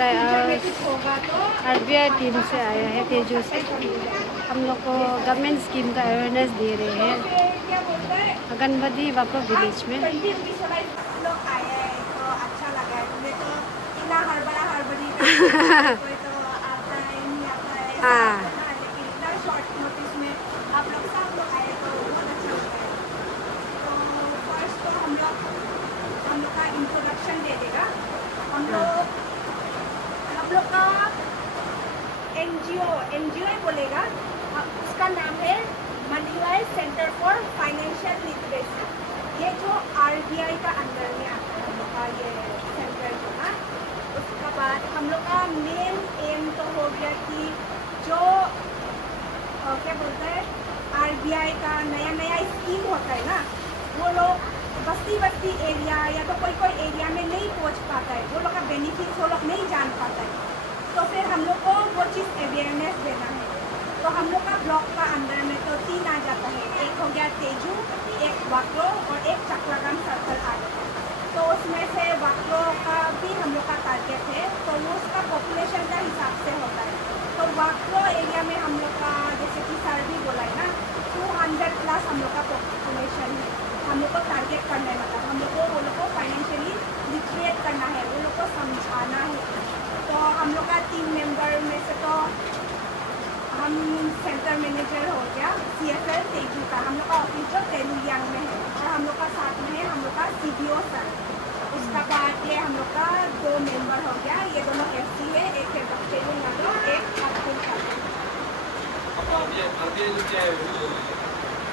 रहा है। RBI team से आया है तेजू से। हम लोग को गवर्नमेंट स्कीम का अवेयरनेस दे रहे हैं अगनबदी वापा विलेज में। लोग आए हैं तो अच्छा लगा है। मुझे तो इतना हड़बड़ी कोई तो आता है नहीं आता है हाँ। लेकिन इतना शॉर्ट नोटिस में आप लोग सब लोग आए तो बहुत अच्छा लगा है। तो फर्स्ट तो हम लोग का इंट्रोडक्शन दे देगा। हम लोग का NGO ही बोलेगा। उसका नाम है मनीलाइज सेंटर फॉर फाइनेंशियल लिटरेसी। ये जो RBI का अंदर में आता है हम लोग का ये सेंटर जो है। उसके बाद हम लोग का मेन एम तो हो गया कि जो क्या बोलते हैं RBI का नया स्कीम होता है ना, वो लोग बस्ती एरिया या तो कोई एरिया में नहीं पहुंच पाता है, वो लोग का बेनिफिट्स वो लोग नहीं जान पाता है। तो फिर हम लोग को वो चीज़ अवेयरनेस देना है। तो हम लोग का ब्लॉक का अंदर में तो 3 आ जाता है। एक हो गया तेजू, एक वाक्रो और एक चक्रागाम सर्कल आ जाता है। तो उसमें से वाक्रो का भी हम लोग का टारगेट है, तो वो उसका पॉपुलेशन का हिसाब से होता है। तो वाक्रो एरिया में हम लोग का जैसे कि सर भी बोला है ना 200+ हम लोग का पॉपुलेशन है। हम लोग को टारगेट करना है, मतलब हम लोग को वो लोग को फाइनेंशियली लिटरेट करना है, वो लोग को समझाना है। तो हम लोग का 3 मेंबर में से तो हम सेंटर मैनेजर हो गया CFL तेजू का। हम लोग का ऑफिस जो तेलुयांग में है और हम लोग का साथ में है हम लोग का CBO सर। उसका बाद ये हम लोग का 2 मेंबर हो गया, ये दोनों FC है, एक है बच्चेरू यादव, एक अब्दुल कलाम।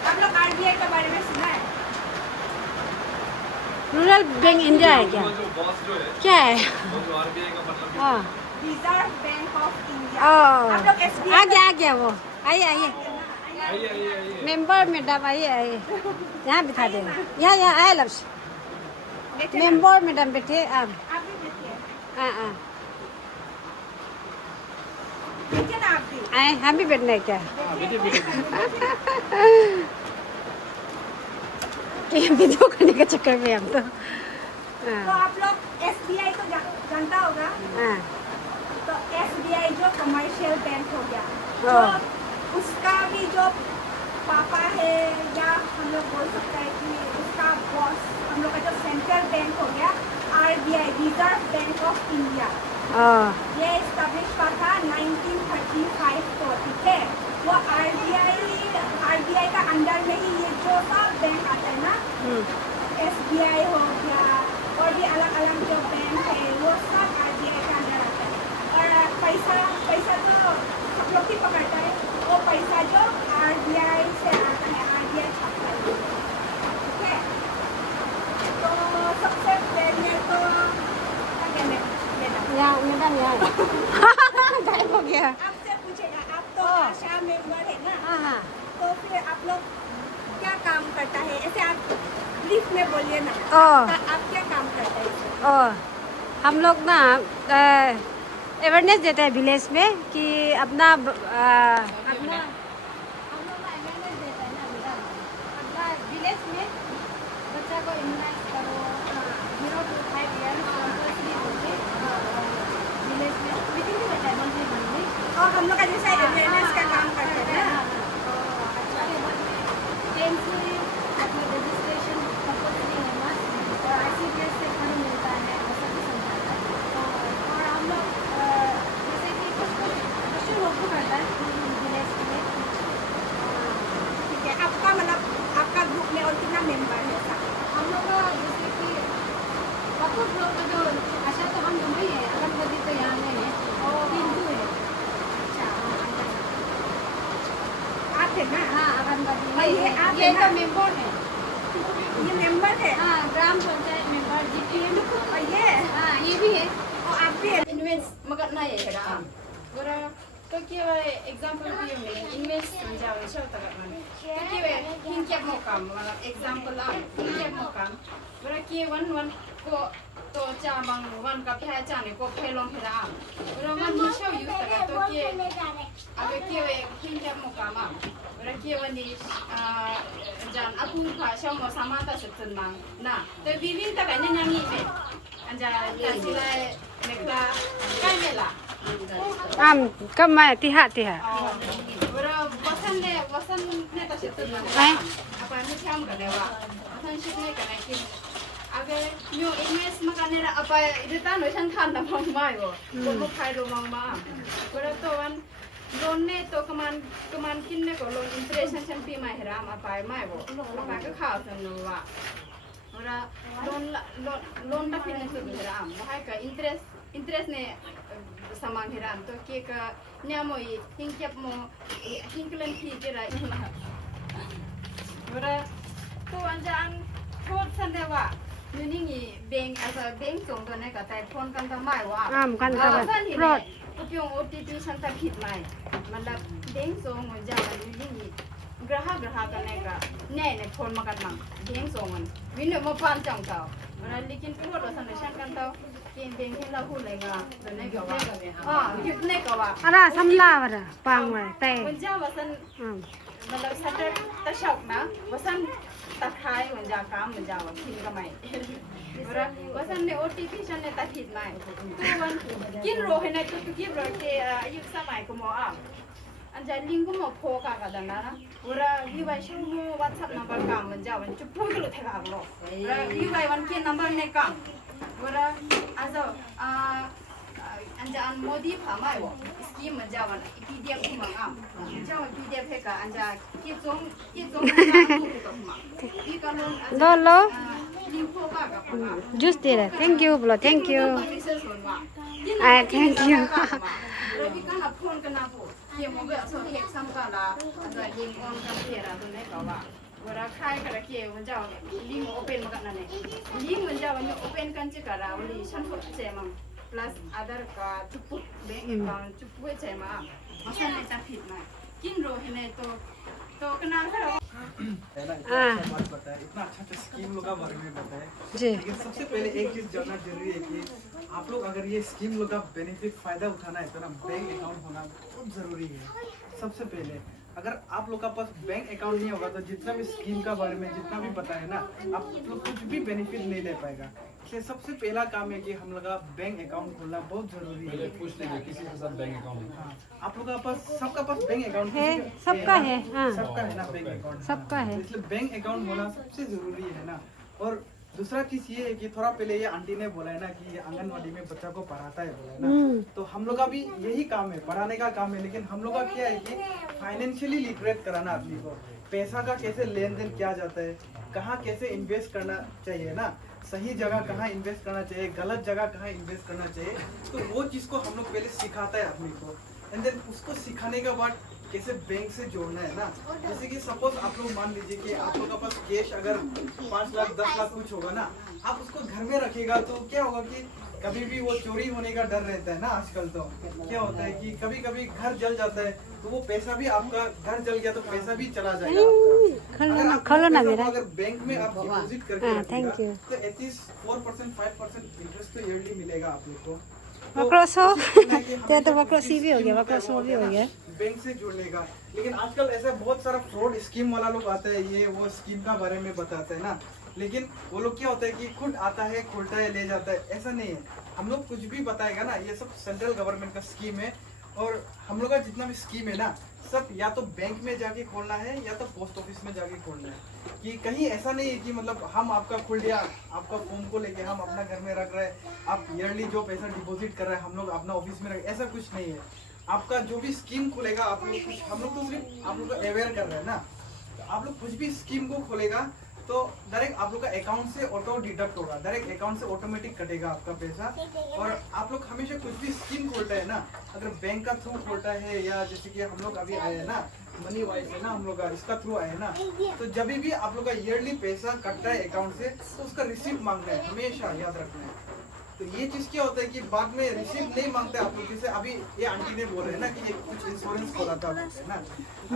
आप लोग RBI के बारे में सुना है? रूरल बैंक इंडिया है क्या? क्या है? हाँ। Reserve Bank of India. आ आप लोग SBI गया वो। आइए मेंबर मैडम आइए यहाँ बिठा देना। यहाँ आए लफ्स मेंबर मैडम बैठे आप भी देखिए हाँ देखिए ना आप भी। आए हम भी बैठना है क्या? वीडियो करने के चक्कर में हम तो तो आप लोग SBI तो जानता होगा। हाँ। तो SBI जो कमर्शियल बैंक हो गया, हाँ। तो उसका भी जो पापा है या हम लोग बोल सकते हैं कि उसका बॉस हम लोग का जो सेंट्रल बैंक हो गया RBI reserve Bank of India. ये एस्टेब्लिश हुआ था 1935 को, ठीक है। वो RBI का अंडर में ही ये जो सब बैंक आता है ना, SBI हो गया और भी अलग जो बैंक है वो सब RBI के अंदर आता है। और पैसा तो सब लोग ही पकड़ता है, वो पैसा जो RBI से आता है, RBI छापता है, ठीक है। तो सबसे पहले तो मैडम यहाँ गायब हो गया। आपसे पूछेगा, आप तो आशा मेंबर है ना, हाँ। तो फिर आप लोग क्या काम करता है, ऐसे आप ब्रीफ में बोलिए ना। आप क्या काम करते हैं? हम लोग ना अवेयरनेस देते हैं विलेज में कि अपना हम लोग अवेयरनेस देते हैं ना मैडम, अपना विलेज में बच्चा को इम्यूनाइज करो 0 to 5 years कंपल्सरी होते विलेज में मीटिंग भी रहता है मंथली। और हम लोग का जैसे अवेयरनेस का काम करते हैं ना, रजिस्ट्रेशन कंपल्सरी है मस्त और ICDS से फंड मिलता है ऐसा भी समझाता है। और हम लोग जैसे कि कुछ क्वेश्चन वर्क करता है विलेज में। ठीक है। आपका मतलब आपका ग्रुप में और कितना मेंबर है? हम लोग का जैसे कि वाकुर ब्लॉक का जो आशा तो हम दोनों ही है, अगनबदी तो यहाँ नहीं है और हिंदू है। अच्छा, आप है ना? हाँ अगनबदी और ये आप ये है तो ना? मेंबर है। ये मेंबर है? हाँ ग्राम पंचायत मेंबर GPM और ये हाँ ये भी है। और आप भी है? Invest magana ya kada. Gora to kiwa example ko yung invest manjaw siya tagaman. To kiwa hinkyap mo kam wala example lang hinkyap mo kam. Gora kiwa one ko to chamang one ka phya chane ko phelong phira. Gora man ni show you taga to kiwa abe kiwa hinkyap mo kam. Gora kiwa ni jan aku ka show mo samata setun mang na to vivin taga nyanyi me. Anja ya sila nekla kai me कब मैं तिहा बरं वसंतने तसे तर काय? आपण छान करेवा आपण शिकले का नाही की अगर यो इमेज मकाने apa itu tan losan kan na mamai wo ko khai lo mama bora to wan loan ne to kaman kin ne ko loan impression chan pi mai ram apa mai wo apa ka kha san no wa bora loan da pin ne to ram hai ka interest ne saman hiram to ke ka nyamoi hingkyap mo hingklen thi ke ra bora to anjan thot san de waนี่bank as a bank ส่งตัวนี้ก็แต่พนกันทำไมวะ กันก็แบบรอด ก็เพียง OTP ฉันตัดผิดไหมมันแบบ bank ส่งมันจะมันนี่กระหากกันเนี่ยก็แน่เนี่ยพนมากันมั่ง bank ส่งมันวินมาปั้นจังเก่ามันลิขิตพูดเราสันนิษฐานกันเท่าเกม bank ที่เราพูดอะไรกันตัวนี้ก็ว่าหยุดเนี่ยก็ว่า อะไรสำลาวะปังไว้แต่ มันจะว่าสันมันเราสัตว์ตะฉกนะว่าสันตะไคร้มันจะกามมันจะว่าทิ้งก็ไม่ว่าสันใน OTP ฉันในตะผิดไหมตัววันกินโรให้ในตัวกินโรเกยุคสมัยก็มออันจะลิงก็มอโพกากันนะว่าวิวัยช่างโมวัดสับนัมเบอร์กามมันจะวันจุดพูดกันเลยเท่ากันหรอกวิวัยวันเกียนนัมเบอร์ในกามว่าอันจะอันจะอันโมดีผ่าไม่วะสกีมันจะวัน PDF ที่มันจะวัน PDF ให้กับอันจะที่จงอีกการลง โล ลิงโพกากับ juice ดีเลย thank you บลอ thank you อ่า thank you เราพี่กันนับพนกันนับปุ๊เกี่ยวกับเรื่องส่วนเอกสำคัญละอันจะยิงออนกันเทียร์ตรงนี้ก็ว่าเวลาขายกระเกี่ยวมันจะลิงโอเปนมากันนั่นเองลิงมันจะวันนี้โอเปนกันจิการาวันนี้ฉันก็เจมัง plus other ka chupuk bank account chupuk che ma masan ne ta phit ma kin ro hine to kana khara बात बताया इतना अच्छा scheme लोग का बारे में बताया जी लेकिन सबसे पहले एक चीज जानना जरूरी है कि आप लोग अगर ये स्कीम लोग का बेनिफिट फायदा उठाना है तो ना बैंक अकाउंट होना बहुत जरूरी है सबसे पहले अगर आप लोग का पास बैंक अकाउंट नहीं होगा तो जितना भी स्कीम का बारे में जितना भी पता है ना आप लोग कुछ भी बेनिफिट नहीं ले पाएगा इसलिए सबसे पहला काम है कि हम लोग का बैंक अकाउंट खोलना बहुत जरूरी है पूछ लेंगे किसी के साथ बैंक अकाउंट हाँ, आप लोग का पास सबका पास बैंक अकाउंट है सबका है हाँ सबका है ना बैंक अकाउंट सबका है इसलिए बैंक अकाउंट होना सबसे जरूरी है ना और दूसरा चीज ये है कि थोड़ा पहले ये आंटी ने बोला है ना कि ये आंगनवाड़ी में बच्चा को पढ़ाता है बोला है ना तो हम लोग का भी यही काम है पढ़ाने का काम है लेकिन हम लोग का क्या है कि फाइनेंशियली लिटरेट कराना आदमी को पैसा का कैसे लेन देन किया जाता है कहाँ कैसे इन्वेस्ट करना चाहिए ना सही जगह कहाँ इन्वेस्ट करना चाहिए गलत जगह कहाँ इन्वेस्ट करना चाहिए तो वो चीज को हम लोग पहले सिखाता है आदमी को एंड देन उसको सिखाने के बाद कैसे बैंक से जोड़ना है ना जैसे कि सपोज आप लोग मान लीजिए कि आप लोग का पास कैश अगर 5 लाख 10 लाख कुछ होगा ना आप उसको घर में रखेगा तो क्या होगा कि कभी भी वो चोरी होने का डर रहता है ना आजकल तो क्या होता है कि कभी कभी घर जल जाता है तो वो पैसा भी आपका घर जल गया तो पैसा भी चला जाएगा आपका। खोलो ना अगर मेरा अगर बैंक में आप डिपॉजिट करके हाँ, रखिएगा, thank you। तो एटलीस्ट 4% 5% इंटरेस्ट तो ईयरली मिलेगा आप लोग को बकरोसो तो बकरोसी भी हो गया बकरोसो भी हो गया बैंक से जुड़ने का लेकिन आजकल ऐसा बहुत सारा फ्रॉड स्कीम वाला लोग आता है ये वो स्कीम का बारे में बताते हैं ना लेकिन वो लोग क्या होता है कि खुद आता है खोलता है ले जाता है ऐसा नहीं है हम लोग कुछ भी बताएगा ना ये सब सेंट्रल गवर्नमेंट का स्कीम है और हम लोग का जितना भी स्कीम है ना सब या तो बैंक में जाके खोलना है या तो पोस्ट ऑफिस में जाके खोलना है कि कहीं ऐसा नहीं है कि मतलब हम आपका खोल दिया आपका फॉर्म को लेके हम अपना घर में रख रहे हैं आप ईयरली जो पैसा डिपॉजिट कर रहे हैं हम लोग अपना ऑफिस में रख ऐसा कुछ नहीं है आपका जो भी स्कीम खुलेगा आप लोग हम लोग तो सिर्फ आप लोग को अवेयर कर रहे हैं ना तो आप लोग कुछ भी स्कीम को खोलेगा तो डायरेक्ट आप लोग का अकाउंट से ऑटो डिडक्ट होगा डायरेक्ट अकाउंट से ऑटोमेटिक कटेगा आपका पैसा और आप लोग हमेशा कुछ भी स्कीम खोलता है ना अगर बैंक का थ्रू खोलता है या जैसे कि हम लोग अभी आए हैं ना मनी वाइज है ना हम लोग का इसका थ्रू आए हैं ना तो जब भी आप लोग का ईयरली पैसा कटता है अकाउंट से तो उसका रिसीप्ट मांगना है हमेशा याद रखना है तो ये चीज क्या होता है कि बाद में रिसीप्ट नहीं मांगते आप लोग जैसे अभी ये आंटी ने बोल रहे हैं ना कि ये कुछ इंश्योरेंस खोला था है ना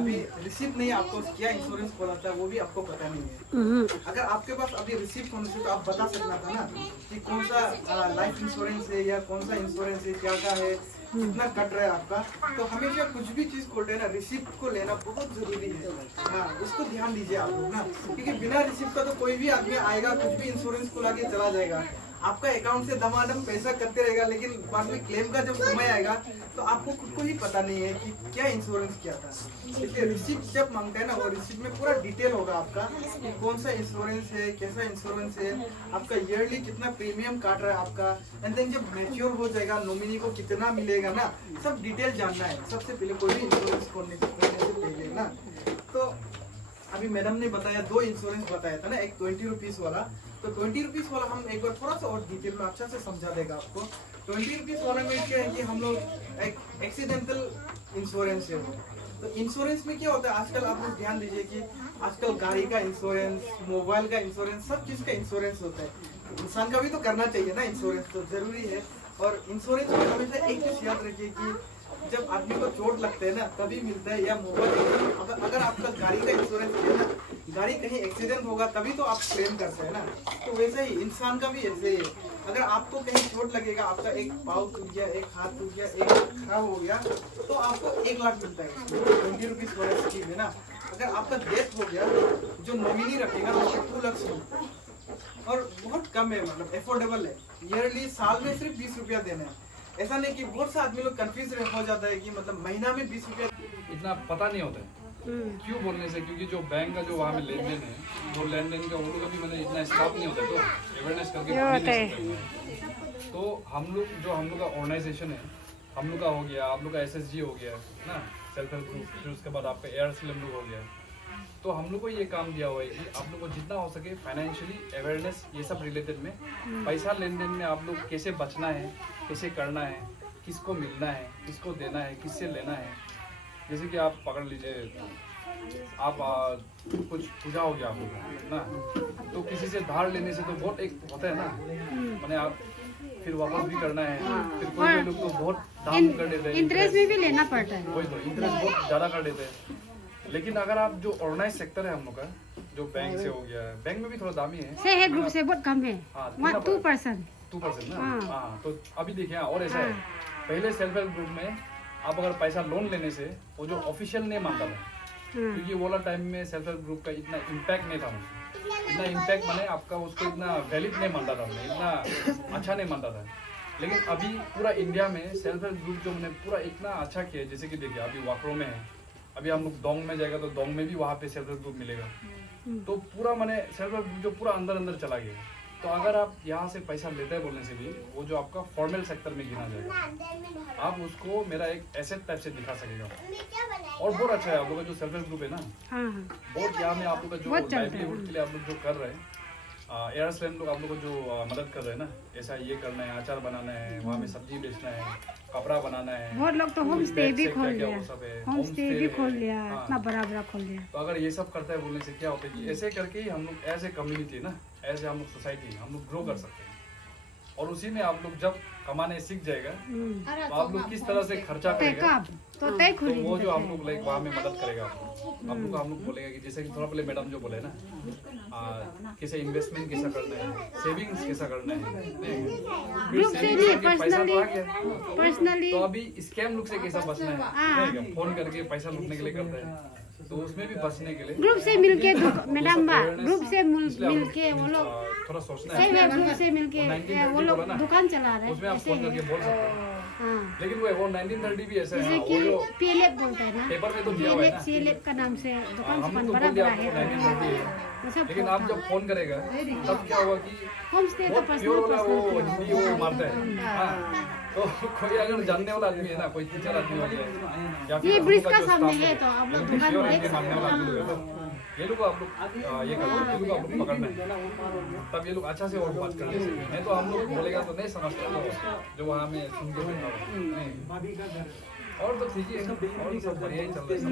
अभी रिसीप्ट नहीं आपको क्या इंश्योरेंस खोला था वो भी आपको पता नहीं है अगर आपके पास अभी रिसीप्ट होने से तो आप बता सकना था ना कि कौन सा लाइफ इंश्योरेंस है या कौन सा इंश्योरेंस है क्या क्या है कितना कट रहा है आपका तो हमेशा कुछ भी चीज खोलते हैं ना रिसिप्ट को लेना बहुत जरूरी है हाँ उसको ध्यान दीजिए आप लोग ना क्योंकि बिना रिसिप्ट का तो कोई भी आदमी आएगा कुछ भी इंश्योरेंस खुला के चला जाएगा आपका अकाउंट से दमादम पैसा करते रहेगा, लेकिन बाद में क्लेम का जब समय आएगा तो आपको खुद को ही पता नहीं है कि क्या इंश्योरेंस किया था। इसलिए रिसिप्ट जब मांगता है ना, वो रिसिप्ट में पूरा डिटेल होगा आपका कि कौन सा इंश्योरेंस है, कैसा इंश्योरेंस है, आपका ईयरली कितना प्रीमियम काट रहा है आपका, एंड देन जब मैच्योर हो जाएगा नॉमिनी को कितना मिलेगा ना, सब डिटेल जानना है सबसे पहले कोई भी इंश्योरेंस करने से पहले ना। तो अभी मैडम ने बताया 2 इंश्योरेंस बताया था ना, एक 20 रुपीज वाला, तो 20 रुपीज वाला हम एक बार थोड़ा सा और डिटेल में अच्छा से समझा देगा आपको। 20 रुपीज वाले में क्या है कि हम लोग एक एक्सीडेंटल इंश्योरेंस है वो। तो इंश्योरेंस में क्या होता है आजकल, आप लोग ध्यान दीजिए कि आजकल गाड़ी का इंश्योरेंस, मोबाइल का इंश्योरेंस, सब चीज का इंश्योरेंस होता है। इंसान का भी तो करना चाहिए ना इंश्योरेंस, तो जरूरी है। और इंश्योरेंस में हमेशा एक चीज याद रखिए कि जब आदमी को चोट लगता है ना तभी मिलता है, या मोबाइल अगर आपका गाड़ी का इंश्योरेंस है ना, गाड़ी कहीं एक्सीडेंट होगा तभी तो आप क्लेम करते हैं ना। तो वैसे ही इंसान का भी ऐसे ही, अगर आपको कहीं चोट लगेगा, आपका एक पाँव टूट गया, एक हाथ टूट गया, एक खराब हो गया, तो आपको 1 लाख मिलता है 20 रुपीज वाला स्कीम है ना। अगर आपका डेथ हो गया, जो नॉमिनी रखेगा उसको 2 लाख मिलता है, और बहुत कम है, मतलब एफोर्डेबल है। ईयरली साल में सिर्फ 20 रुपया देना है। ऐसा नहीं कि बहुत से आदमी लोग कंफ्यूज हो जाता है कि मतलब महीना में 20 रुपया इतना पता नहीं होता है। क्यों बोलने से, क्योंकि जो बैंक का जो वहाँ में लेन देन है, वो लेन देन का उन लोग का भी मतलब इतना स्टाफ नहीं होता, तो अवेयरनेस करके नहीं दे सकते। तो हम लोग का ऑर्गेनाइजेशन है, हम लोग का हो गया, आप लोग का SSG हो गया ना, सेल्फ हेल्प ग्रुप, फिर उसके बाद आपका ARSLM लोग हो गया। तो हम लोग को ये काम दिया हुआ है कि आप लोग को जितना हो सके फाइनेंशियली अवेयरनेस ये सब रिलेटेड में, पैसा लेन देन में आप लोग कैसे बचना है, कैसे करना है, किसको मिलना है, किसको देना है, किससे लेना है। जैसे कि आप पकड़ लीजिए, आप कुछ पूजा हो गया आप लोग ना, तो किसी से धार लेने से तो बहुत एक होता है ना, मैंने आप फिर वापस भी करना है, फिर कोई लोग तो बहुत दाम कर देते हैं, इंटरेस्ट में भी लेना पड़ता है, वही तो इंटरेस्ट बहुत ज़्यादा कर देते हैं। लेकिन अगर आप जो ऑर्गेनाइज सेक्टर है हम लोग का, जो बैंक से हो गया, बैंक में भी थोड़ा दामी है, सेल्फ हेल्प ग्रुप से बहुत कम है, 2% 2% ना। हाँ, तो अभी देखिए और ऐसा है, पहले सेल्फ हेल्प ग्रुप में आप अगर पैसा लोन लेने से वो जो ऑफिशियल नहीं मानता था, क्योंकि वो वाला टाइम में सेल्फ हेल्प ग्रुप का इतना इम्पैक्ट नहीं था, इतना इम्पैक्ट माने आपका उसको इतना वैलिड नहीं मानता था, इतना अच्छा नहीं मानता था। लेकिन अभी पूरा इंडिया में सेल्फ हेल्प ग्रुप जो मैंने पूरा इतना अच्छा किया है, जैसे कि देखिए अभी वाकरो में है, अभी हम लोग दोंग में जाएगा तो दोंग में भी वहाँ पे सेल्फ हेल्प ग्रुप मिलेगा। तो पूरा मैंने सेल्फ हेल्प ग्रुप जो पूरा अंदर चला गया। तो अगर आप यहाँ से पैसा लेते हैं बोलने से भी, वो जो आपका फॉर्मल सेक्टर में गिना जाएगा, आप उसको मेरा एक एसेट टाइप से दिखा सकेगा। और बहुत अच्छा है आप लोग का जो सेल्फ हेल्प ग्रुप है ना, बहुत यहाँ में आप लोग का जो लाइवलीहुड के लिए आप लोग जो कर रहे हैं, ARSLM लोग आप लोग को जो मदद कर रहे हैं ना, ऐसा ये करना है, अचार बनाना है, वहाँ में सब्जी बेचना है, कपड़ा बनाना है, बहुत लोग तो होम स्टे भी खोल लिया, होम स्टे भी खोल लिया, इतना बड़ा खोल लिया। तो अगर ये सब करता है बोलने से क्या होता है कि ऐसे करके ही हम लोग एज ए कम्युनिटी ना, एज ए हम लोग सोसाइटी हम लोग ग्रो कर सकते हैं। और उसी में आप लोग जब कमाने सीख जाएगा तो आप लोग किस तरह से खर्चा करेगा, तो वो जो आप लोग लाइक वहाँ में मदद करेगा आप लोग हम लोग बोलेगा कि जैसे कि थोड़ा पहले मैडम जो बोले ना, कैसे इन्वेस्टमेंट कैसा करना है, सेविंग्स कैसा करना है, ग्रुप से नहीं, पर्सनली तो अभी स्कैम लोग से कैसा बचना है, फोन करके पैसा लूटने के लिए करता है, तो उसमें भी बचने के लिए ग्रुप से मिलके मैडम ग्रुप से मिलके वो लोग थोड़ा सोचना है, ग्रुप से मिलके वो लोग दुकान चला रहे हैं, उसमें आप फोन करके बोल सकते हैं। लेकिन वो 1930 भी ऐसा है, जैसे कि PLF बोलते हैं ना, पेपर में तो दिया हुआ है ना, CLF का नाम से दुकान हम तो बड़ा बोल दिया बड़ा आपको है, 1930 है। लेकिन आप जब फोन करेगा तब क्या होगा कि होम स्टे तो बहुत प्योर वाला वो हिंदी वो मारता है। तो कोई अगर जानने वाला आदमी है ना, कोई टीचर आदमी हो गया या ये फिर ब्रिज का सामने है, तो आप लोग दुकान प्योर देख हिंदी सकते मांगने वाला आदमी है, तो ये लोग आप लोग ये करना है, ये लोग आप लोग पकड़ना है, तब ये लोग अच्छा से और बात कर ले सकते हैं। नहीं तो हम लोग बोलेगा तो नहीं समझते, जो वहाँ में सुन के बैठा हुआ। और तो ठीक है, और सब बढ़िया ही चल रहा है।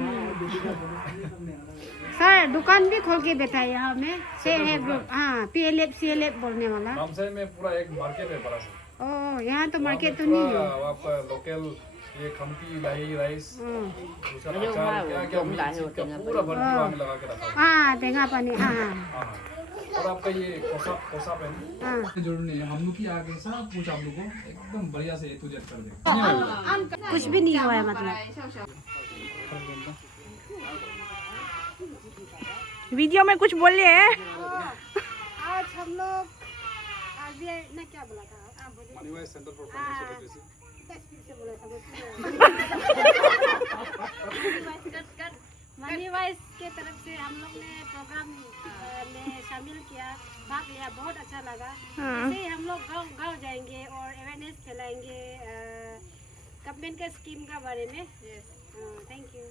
सर दुकान भी खोल के बैठा है यहाँ में, से है ग्रुप, हाँ PLF CLF बोलने वाला। रामसाई में पूरा एक मार्केट है बड़ा सा। ओह, यहाँ तो मार्केट तो नहीं है। आपका लोकल ये खमकी लाही राइस, उसका अचार क्या क्या पूरा भर्ती वहाँ में लगा के रखा है। हाँ तेंगा पानी, हाँ हाँ, और आपका ये कोसा पेन जरूर नहीं है, हम लोग की आगे सब कुछ आप लोग को एकदम बढ़िया से A to Z कर देगा। कुछ भी नहीं हुआ है मतलब। वीडियो में कुछ बोलिए। आज हम लोग RBI ने क्या बोला था? आप बोलिए। Money wise centre for financial literacy. Speed से बोला था मनी वाइज के तरफ से हम लोग ने प्रोग्राम में शामिल किया, भाग लिया, बहुत अच्छा लगा। ऐसे ही हम लोग गाँव जाएंगे और अवेयरनेस फैलाएंगे गवर्नमेंट के स्कीम का बारे में। Thank you.